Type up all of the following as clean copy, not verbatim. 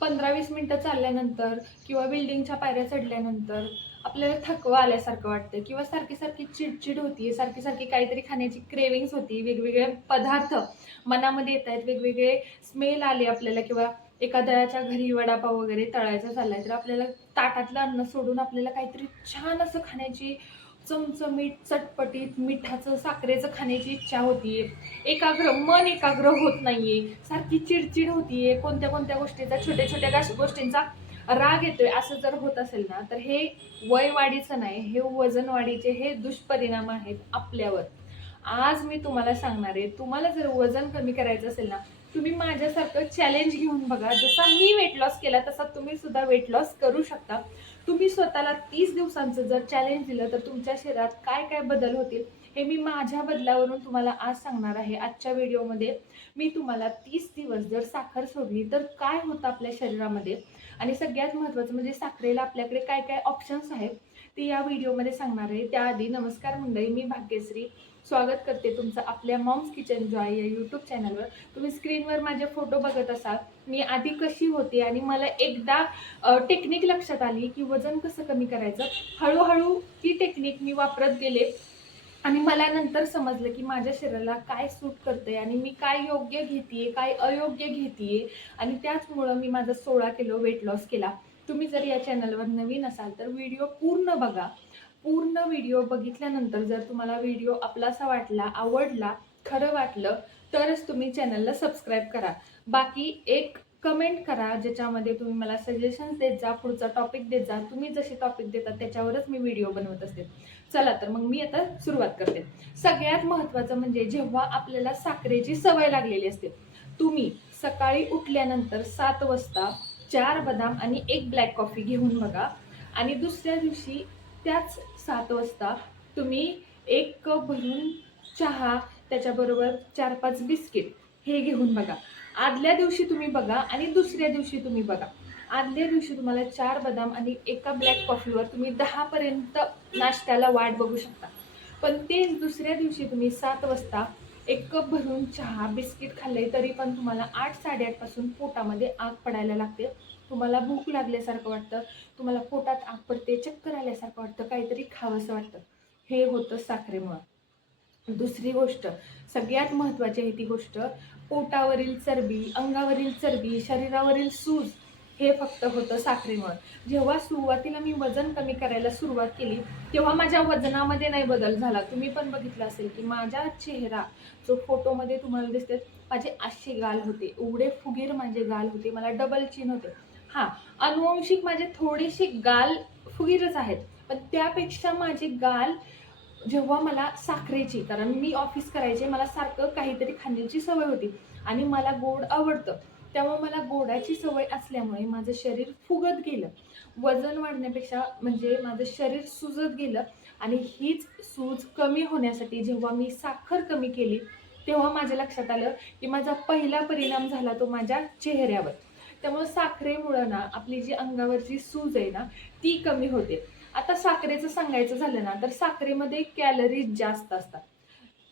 15-20 मिनिटं चालल्यानंतर किंवा बिल्डिंगच्या पायऱ्या चढल्यानंतर आपल्याला थकवा आल्यासारखं वाटतं किंवा सारखी-सारखी चिड-चिड होतीये, सारखी-सारखी काहीतरी खाण्याची क्रेव्हिंग्स होती, वेगवेगळे पदार्थ मनामध्ये येत आहेत, वेगवेगळे स्मेल आले आपल्याला किंवा एखाद्याच्या घरी वडापाव वगैरे तळायचा चाललाय, तर आपल्याला ताटातलं अन्न सोडून आपल्याला काहीतरी छान असं खाण्याची चमचमीत, चटपटीत, मिठाचं, साखरेचं खाण्याची इच्छा होतीये. मन एकाग्र होत नाहीये, सारखी चिडचिड होतीये, कोणत्या कोणत्या गोष्टीचा, छोट्या छोट्या गोष्टींचा राग येतोय, असं जर होत असेल ना, तर हे वय वाढीचं नाही, हे वजन वाढीचे हे दुष्परिणाम आहेत आपल्यावर. आज मी तुम्हाला सांगणार आहे, तुम्हाला जर वजन कमी करायचं असेल ना, तुम्ही माझ्यासारखं चॅलेंज घेऊन बघा. जसा मी वेट लॉस केला तसा तुम्ही सुद्धा वेट लॉस करू शकता. तुम्ही स्वतःला 30 दिवसांचं जर चॅलेंज दिलं तर तुमच्या शरीरात काय काय बदल होतील हे मी माझ्या बदलावरून तुम्हाला आज सांगणार आहे. आजच्या व्हिडिओमध्ये मी तुम्हाला 30 दिवस जर साखर सोडली तर काय होतं आपल्या शरीरामध्ये, आणि सगळ्यात महत्त्वाचं म्हणजे साखरेला आपल्याकडे काय काय ऑप्शन्स आहेत ते या व्हिडिओमध्ये सांगणार आहे. त्याआधी नमस्कार मंडळी, मी भाग्यश्री स्वागत करते तुमचं आपल्या मॉम्स किचन जॉय या यूट्यूब चॅनलवर. तुम्ही स्क्रीनवर माझे फोटो बघत असाल, मी आधी कशी होते आणि मला एकदा टेक्निक लक्षात आली की वजन कसं कमी करायचं. हळूहळू ती टेक्निक मी वापरत गेले आणि मला नंतर समजलं की माझ्या शरीराला काय सूट करतंय आणि मी काय योग्य घेतेय, काय अयोग्य घेतेय, आणि त्याचमुळं मी माझा 16 किलो वेट लॉस केला. तुम्ही जर या चॅनलवर नवीन असाल तर व्हिडिओ पूर्ण बघा. पूर्ण व्हिडिओ बघितल्यानंतर जर तुम्हाला व्हिडिओ आपलासा वाटला, आवडला, खरं वाटलं तरच तुम्ही चॅनलला सबस्क्राईब करा. बाकी एक कमेंट करा ज्याच्यामध्ये तुम्ही मला सजेशन्स देत जा, पुढचा टॉपिक देत जा. तुम्ही जसे टॉपिक देतात त्याच्यावरच मी व्हिडिओ बनवत असते. चला तर मग मी आता सुरुवात करते. सगळ्यात महत्त्वाचं म्हणजे जेव्हा आपल्याला साखरेची सवय लागलेली असते, तुम्ही सकाळी उठल्यानंतर 7 वाजता 4 बदाम आणि 1 ब्लॅक कॉफी घेऊन बघा, आणि दुसऱ्या दिवशी त्याच 7 वाजता तुम्ही 1 कप भरून चहा, त्याच्याबरोबर 4-5 बिस्किट हे घेऊन बघा. आदल्या दिवशी तुम्ही बघा आणि दुसऱ्या दिवशी तुम्ही बघा. आदल्या दिवशी तुम्हाला 4 बदाम आणि एका ब्लॅक कॉफीवर तुम्ही 10 पर्यंत नाश्त्याला वाट बघू शकता. पण तेच दुसऱ्या दिवशी तुम्ही 7 वाजता 1 कप भरून चहा, बिस्किट खाल्ले तरी पण तुम्हाला 8-8:30 पासून पोटामध्ये आग पडायला लागते. तुम्हाला भूक लागल्यासारखं वाटतं, तुम्हाला पोटात आग पडते, चक्कर आल्यासारखं वाटतं, काहीतरी खावंसं वाटतं. हे होतं साखरेमुळं. दुसरी गोष्ट, सगळ्यात महत्त्वाची आहे ती गोष्ट, पोटावरील चरबी, अंगावरील चरबी, शरीरावरील सूज हे फक्त होतं साखरेमुळं. जेव्हा सुरुवातीला मी वजन कमी करायला सुरुवात केली तेव्हा माझ्या वजनामध्ये नाही बदल झाला. तुम्ही पण बघितलं असेल की माझा चेहरा जो फोटोमध्ये तुम्हाला दिसते, माझे असे गाल होते, एवढे फुगीर माझे गाल होते, मला डबल चिन होते. हां, अनुवंशिक माझे थोडेसे गाल फुगीरच आहेत, पण त्यापेक्षा माझे गाल, जेव्हा मला साखरेची, कारण मी ऑफिस करायचे, मला सारखं काहीतरी खाण्याची सवय होती आणि मला गोड आवडतं, त्यामुळे मला गोडाची सवय असल्यामुळे माझं शरीर फुगत गेलं. वजन वाढण्यापेक्षा म्हणजे माझं शरीर सुजत गेलं. आणि हीच सूज कमी होण्यासाठी जेव्हा मी साखर कमी केली तेव्हा माझ्या लक्षात आलं की माझा पहिला परिणाम झाला तो माझ्या चेहऱ्यावर. त्यामुळे साखरेमुळं ना आपली जी अंगावरची सूज आहे ना ती कमी होते. आता साखरेचं सांगायचं झालं ना तर साखरेमध्ये कॅलरीज जास्त असतात.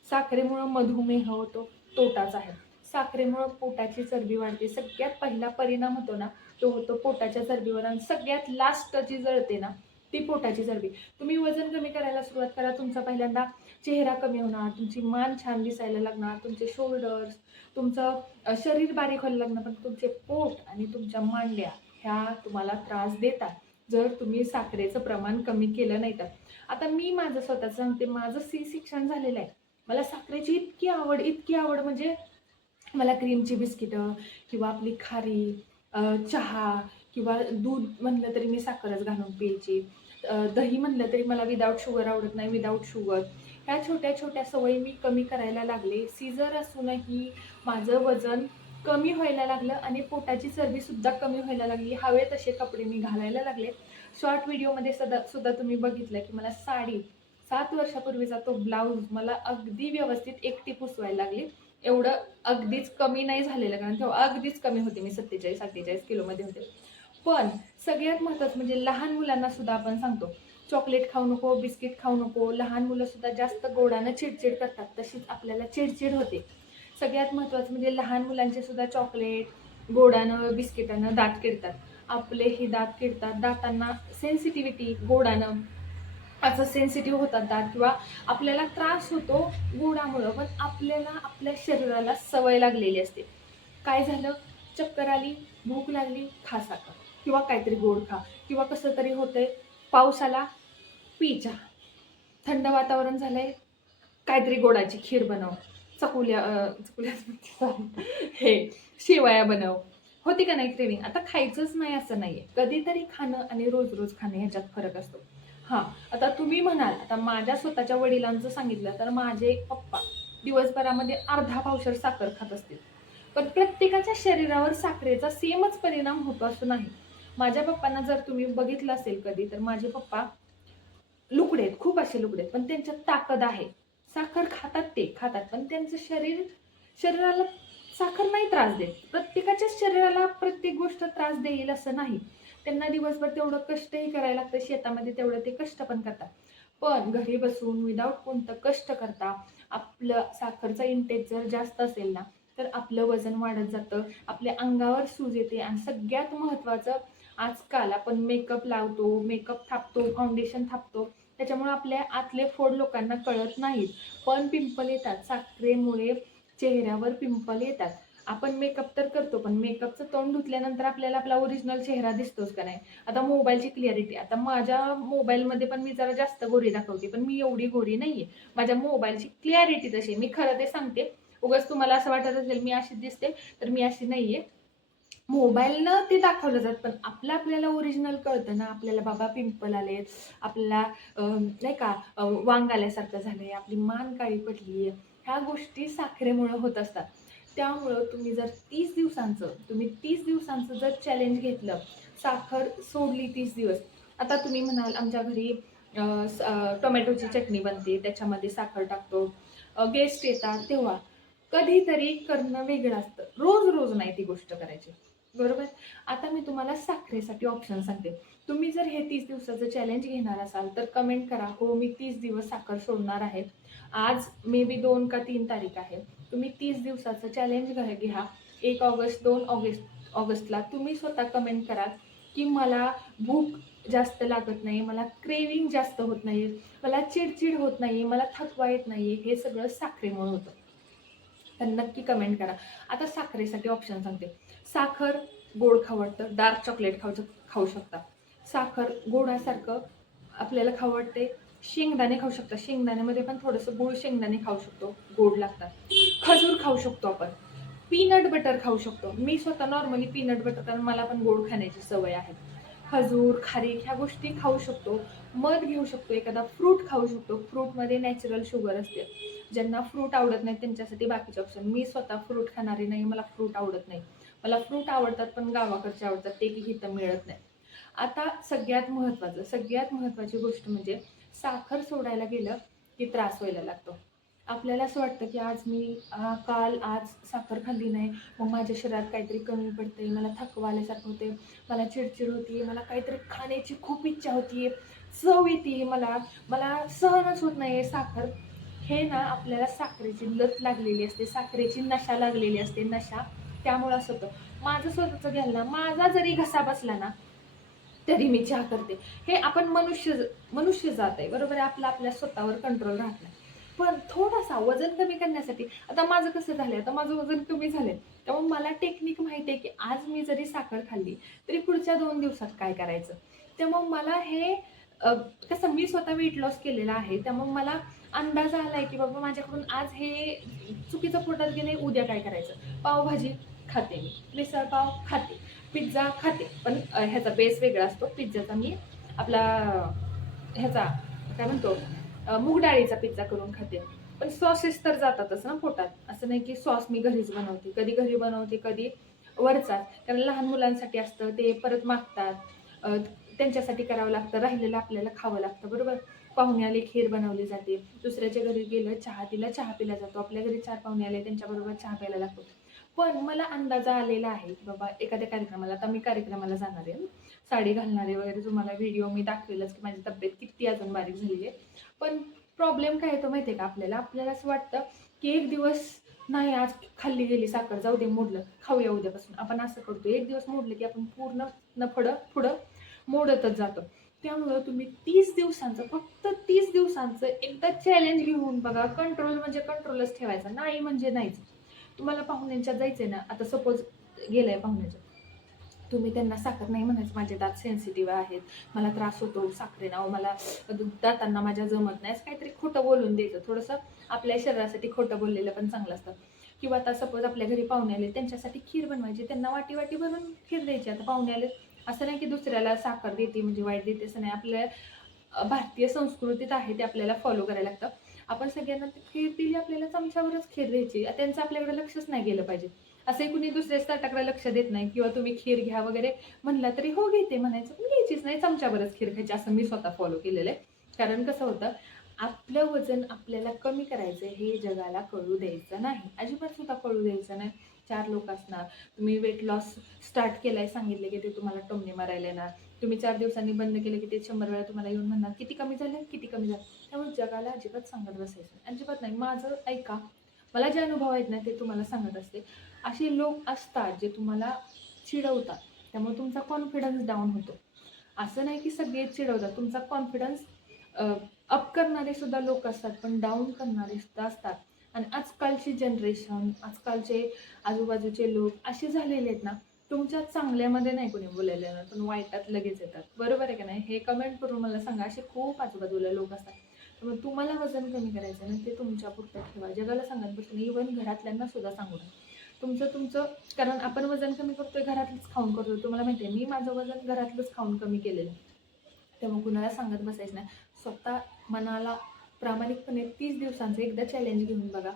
साखरेमुळं मधुमेह होतो, तोटाच आहे. साखरेमुळं पोटाची चरबी वाढते. सगळ्यात पहिला परिणाम होतो ना तो होतो पोटाच्या चरबीवर, आणि सगळ्यात लास्ट जी जळते ना ती पोटाची चरबी. तुम्ही वजन कमी करायला सुरुवात करा, तुमचा पहिल्यांदा चेहरा कमी होणार, तुमची मान छान दिसायला लागणार, तुमचे शोल्डर्स, तुमचं शरीर बारीक व्हायला लागणार, पण तुमचे पोट आणि तुमच्या मांड्या ह्या तुम्हाला त्रास देतात जर तुम्ही साखरेचं प्रमाण कमी केलं नाही तर. आता मी माझं स्वतःचं सांगते, माझं शिक्षण झालेलं आहे. मला साखरेची इतकी आवड म्हणजे मला क्रीमची बिस्किटं किंवा आपली खारी, चहा किंवा दूध म्हणलं तरी मी साखरच घालून प्यायची. दही म्हणलं तरी मला विदाऊट शुगर आवडत नाही, विदाऊट शुगर. ह्या छोट्या छोट्या सवयी मी कमी करायला लागले. सीझर असूनही माझं वजन कमी व्हायला लागलं आणि पोटाची चरबीसुद्धा कमी व्हायला लागली. हवे तसे कपडे मी घालायला लागले. शॉर्ट व्हिडिओमध्ये सुद्धा तुम्ही बघितलं की मला साडी, 7 वर्षापूर्वीचा तो ब्लाऊज मला अगदी व्यवस्थित एकटी पुसवायला लागली. एवढं अगदीच कमी नाही झालेलं, कारण तेव्हा अगदीच कमी होते मी, 47-48 किलोमध्ये होते. पण सगळ्यात महत्त्वाचं म्हणजे लहान मुलांना सुद्धा आपण सांगतो चॉकलेट खाऊ नको, बिस्किट खाऊ नको. लहान मुलं सुद्धा जास्त गोडानं चिडचिड करतात, तशीच आपल्याला चिडचिड होते. सगळ्यात महत्त्वाचं म्हणजे लहान मुलांचे सुद्धा चॉकलेट, गोडानं बिस्किटानं दात किडतात, आपलेही दात किडतात. दातांना सेन्सिटिव्हिटी गोडानं असं सेन्सिटिव्ह होतात दात, किंवा आपल्याला त्रास होतो गोडामुळं. पण आपल्याला आपल्या शरीराला सवय लागलेली असते. काय झालं, चक्कर आली, भूक लागली, खा साखर किंवा काहीतरी गोड खा, किंवा कसं तरी होतंय, पाऊस आला, पी चहा, थंड वातावरण झालंय, काहीतरी गोडाची खीर बनव, चकुल्या हे शेवया बनव. होती का नाही क्रेविंग? आता खायचंच नाही असं नाहीये, कधीतरी खाणं आणि रोज रोज खाणं ह्याच्यात फरक असतो. हा, आता तुम्ही म्हणाल, आता माझ्या स्वतःच्या वडिलांचं सांगितलं तर माझे पप्पा दिवसभरामध्ये अर्धा पावशर साखर खात असतील. पण प्रत्येकाच्या शरीरावर साखरेचा सेमच परिणाम होतो असं नाही. माझ्या पप्पांना जर तुम्ही बघितलं असेल कधी, तर माझे पप्पा लुकडे आहेत, खूप असे लुकडे आहेत, पण त्यांच्यात ताकद आहे. साखर खातात, ते खातात, पण त्यांचं शरीराला साखर नाही त्रास देत. प्रत्येकाच्या शरीराला प्रत्येक गोष्ट त्रास देईल असं नाही. त्यांना दिवसभर तेवढं कष्टही करायला लागतं, शेतामध्ये तेवढं ते कष्ट पण करतात. पण घरी बसून विदाऊट कोणतं कष्ट करता आपलं साखरचा इंटेक जर जास्त असेल ना, तर आपलं वजन वाढत जातं, आपल्या अंगावर सूज येते. आणि सगळ्यात महत्त्वाचं, आजकाल आपण मेकअप लावतो, मेकअप थापतो, फाउंडेशन थापतो, त्याच्यामुळे आपल्या आतले फोड लोकांना कळत नाहीत, पण पिंपल येतात. साखरेमुळे चेहऱ्यावर पिंपल येतात. आपण मेकअप तर करतो, पण मेकअपचं तोंड धुतल्यानंतर आपल्याला आपला ओरिजिनल चेहरा दिसतोच का नाही. आता मोबाईलची क्लिअरिटी, आता माझ्या मोबाईलमध्ये पण मी जरा जास्त गोरी दाखवते, पण मी एवढी गोरी नाहीये. माझ्या मोबाईलची क्लिअरिटी तशी, मी खरं ते सांगते. उगाच तुम्हाला असं वाटत असेल मी अशी दिसते, तर मी अशी नाहीये. मोबाईलनं ते दाखवलं जात, पण आपल्याला ओरिजिनल कळतं ना, आपल्याला बाबा पिंपल आलेत, आपल्याला नाही का वांग आल्यासारखं झालंय, आपली मान काळी पडली, ह्या गोष्टी साखरेमुळे होत असतात. त्यामुळं तुम्ही 30 दिवसांचं जर चॅलेंज घेतलं, साखर सोडली 30 दिवस. आता तुम्ही म्हणाल आमच्या घरी टोमॅटोची चटणी बनते, त्याच्यामध्ये साखर टाकतो, गेस्ट येतात तेव्हा. कधीतरी करणं वेगळं असतं, रोज रोज नाही ती गोष्ट करायची, बरोबर. आता मी तुम्हाला साखरेसाठी ऑप्शन सांगते. तुम्ही जर हे 30 दिवसाचं चॅलेंज घेणार असाल तर कमेंट करा, हो मी 30 दिवस साखर सोडणार आहे. आज मे बी 2 का 3 तारीख आहे. तुम्ही 30 दिवसाचं चॅलेंज घ्या. 1 ऑगस्ट 2 ऑगस्टला तुम्ही स्वतः कमेंट करा की मला भूक जास्त लागत नाही, मला क्रेविंग जास्त होत नाही, मला चिडचिड होत नाही, मला थकवा येत नाही, हे सगळं साखरेमुळे होतं. तर नक्की कमेंट करा. आता साखरेसाठी ऑप्शन सांगते. साखर गोड खाऊ वाटतं, डार्क चॉकलेट खाऊ शकता. साखर गोडासारखं आपल्याला खाऊ वाटते, शेंगदाणे खाऊ शकता. शेंगदाण्यामध्ये पण थोडंसं गुळ शेंगदाणे खाऊ शकतो, गोड लागतात. खजूर खाऊ शकतो आपण. पीनट बटर खाऊ शकतो. मी स्वतः नॉर्मली पीनट बटर, कारण मला पण गोड खाण्याची सवय आहे. खजूर, खारीक ह्या गोष्टी खाऊ शकतो. मध घेऊ शकतो, एखादा फ्रूट खाऊ शकतो. फ्रूटमध्ये नॅचरल शुगर असते. ज्यांना फ्रूट आवडत नाही त्यांच्यासाठी बाकीचे ऑप्शन. मी स्वतः फ्रूट खाणारी नाही, मला फ्रूट आवडत नाही. मला फ्रूट आवडतात, पण गावाकडचे आवडतात, ते की इथं मिळत नाही. आता सगळ्यात महत्त्वाची गोष्ट म्हणजे साखर सोडायला गेलं की त्रास व्हायला लागतो. आपल्याला असं वाटतं की आज साखर खाल्ली नाही, मग माझ्या शरीरात काहीतरी कमी पडतंय, मला थकवा आल्यासारखं होते, मला चिडचिड होती, मला काहीतरी खाण्याची खूप इच्छा होती, चव येते, मला मला सहनच होत नाही साखर. हे ना, आपल्याला साखरेची लत लागलेली असते, साखरेची नशा लागलेली असते, नशा. त्यामुळे असं होतं. माझं स्वतःचं घ्याल ना, माझा जरी घसा बसला ना तरी मी चहा करते. हे आपण मनुष्य जात आहे, बरोबर आहे. आपल्या स्वतःवर कंट्रोल राहत नाही. पण थोडासा वजन कमी करण्यासाठी, आता माझं कसं झालंय, आता माझं वजन कमी झालंय, त्यामुळे मला टेक्निक माहिती आहे की आज मी जरी साखर खाल्ली तरी पुढच्या 2 दिवसात काय करायचं. त्यामुळे मला हे कसं, मी स्वतः वेट लॉस केलेला आहे, त्यामुळे मला अंदाज आलाय की बाबा माझ्याकडून आज हे चुकीचं पोटात गेलंय, उद्या काय करायचं. पावभाजी खाते मी, मिसळ पाव खाते, पिझ्झा खाते, पण ह्याचा बेस वेगळा असतो पिझ्झाचा. मी आपला ह्याचा काय म्हणतो, मूग डाळीचा पिझ्झा करून खाते. पण सॉसेस तर जातातच ना पोटात. असं नाही की सॉस मी घरीच बनवते, कधी घरी बनवते, कधी वरचा, कारण लहान मुलांसाठी असतं ते, परत मागतात, त्यांच्यासाठी करावं लागतं, राहिलेलं आपल्याला खावं लागतं, बरोबर. पाहुणे आले, खीर बनवली जाते, दुसऱ्याच्या घरी गेलं चहा पिला जातो, आपल्या घरी 4 पाहुणे आले त्यांच्याबरोबर चहा प्यायला लागतो. पण मला अंदाजा आलेला आहे की बाबा एखाद्या कार्यक्रमाला, आता मी कार्यक्रमाला जाणार आहे, साडी घालणारे वगैरे, तुम्हाला व्हिडिओ मी दाखवेलच की माझी तब्येत किती अजून बारीक झाली आहे. पण प्रॉब्लेम काय येतो माहिती आहे का, आपल्याला असं वाटतं की एक दिवस नाही आज खाल्ली गेली साखर, जाऊ दे मोडलं, खाऊया उद्यापासून, आपण असं करतो. एक दिवस मोडलं की आपण पूर्ण न पुढं मोडतच जातो. त्यामुळं तुम्ही 30 दिवसांचं, फक्त 30 दिवसांचं एकदा चॅलेंज घेऊन बघा. कंट्रोल म्हणजे कंट्रोलच ठेवायचा, नाही म्हणजे नाहीच. तुम्हाला पाहुण्यांच्यात जायचंय ना, आता सपोज गेलंय पाहुण्याच्यात, तुम्ही त्यांना साखर नाही म्हणायचं, माझे दात सेन्सिटिव्ह आहेत, मला त्रास होतो साखरेनं, मला दातांना माझ्या जमत नाही, असं काहीतरी खोटं बोलून द्यायचं. थोडंसं आपल्या शरीरासाठी खोटं बोललेलं पण चांगलं असतं. किंवा आता सपोज आपल्या घरी पाहुणे आले, त्यांच्यासाठी खीर बनवायची, त्यांना वाटी वाटी भरून खीर द्यायची. आता पाहुणे आले, असं नाही की दुसऱ्याला साखर देते म्हणजे वाईट देते, असं नाही. आपल्या भारतीय संस्कृतीत आहे ते आपल्याला फॉलो करायला लागतं. आपण सगळ्यांना खीर दिली, आपल्याला चमच्यावरच खीर द्यायची, त्यांचं आपल्याकडे लक्षच नाही गेलं पाहिजे. असंही कुणी दुसऱ्याच ताटाकडे लक्ष देत नाही, किंवा तुम्ही खीर घ्या वगैरे म्हणला तरी हो घेते म्हणायचं, पण घ्यायचीच नाही, चमच्यावरच खीर खायची, असं मी स्वतः फॉलो केलेलं आहे. कारण कसं होतं, आपलं वजन आपल्याला कमी करायचं हे जगाला कळू द्यायचं नाही, अजिबात सुद्धा कळू द्यायचं नाही. 4 लोक असणार, तुम्ही वेट लॉस स्टार्ट केलाय, सांगितले की ते तुम्हाला टोमणे मारायला येणार. तुम्ही 4 दिवसांनी बंद केलं की ते 100 वेळा तुम्हाला येऊन म्हणणार किती कमी झालं, किती कमी झालं. त्यामुळे जगाला अजिबात सांगत बसायचं, अजिबात नाही. माझं ऐका, मला जे अनुभव आहेत ना ते तुम्हाला सांगत असते. असे लोक असतात जे तुम्हाला चिडवतात, त्यामुळे तुमचा कॉन्फिडन्स डाऊन होतो. असं नाही की सगळेच चिडवतात, तुमचा कॉन्फिडन्स अप करणारे सुद्धा लोक असतात, पण डाऊन करणारे सुद्धा असतात. आणि आजकालची जनरेशन, आजकालचे आजूबाजूचे लोक असे झालेले आहेत ना, तुमच्या चांगल्यामध्ये नाही कोणी बोलायला येणार, पण वाईटात लगेच येतात. बरोबर आहे का नाही? हे कमेंट करून मला सांगा. असे खूप आजूबाजूला लोक असतात. त्यामुळे तुम्हाला वजन कमी करायचं ना, ते तुमच्या पुरतं ठेवा. जगाला सांगत बसून, इव्हन घरातल्यांना सुद्धा सांगू नका. तुमचं कारण आपण वजन कमी करतोय घरातलंच खाऊन करतोय. तुम्हाला माहिती आहे, मी माझं वजन घरातलंच खाऊन कमी केलेलं आहे. त्यामुळे कुणाला सांगत बसायचं नाही. स्वतः मनाला प्रामाणिकपणे 30 दिवसांचं एकदा चॅलेंज घेऊन बघा.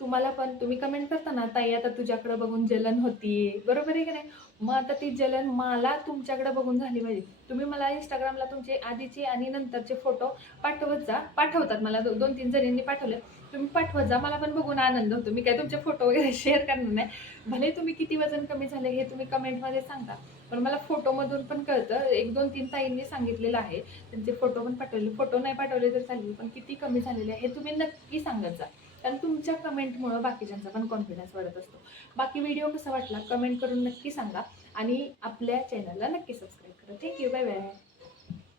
तुम्हाला पण, तुम्ही कमेंट करता ना, ताई आता तुझ्याकडे बघून जलन होतीये, बरोबर आहे की नाही? मग आता ती जलन मला तुमच्याकडे बघून झाली पाहिजे. तुम्ही मला इंस्टाग्रामला तुमचे आधीचे आणि नंतरचे फोटो पाठवतात मला, 2-3 जणींनी पाठवले. तुम्ही पाठवत जा, मला पण बघून आनंद होतो. मी काय तुमचे फोटो वगैरे शेअर करणार नाही. भले तुम्ही किती वजन कमी झाले हे तुम्ही कमेंटमध्ये सांगा, पण मला फोटोमधून पण कळतं. 1-2-3 ताईंनी सांगितलेलं आहे, त्यांचे फोटो पण पाठवले. फोटो नाही पाठवले तर चालेल, पण किती कमी झालेले आहे हे तुम्ही नक्की सांगत जा. कारण तुमच्या कमेंटमुळं बाकीच्यांचा पण कॉन्फिडन्स वाढत असतो. बाकी व्हिडिओ कसा वाटला कमेंट करून नक्की सांगा, आणि आपल्या चॅनलला नक्की सबस्क्राईब करा. Thank you, bye bye.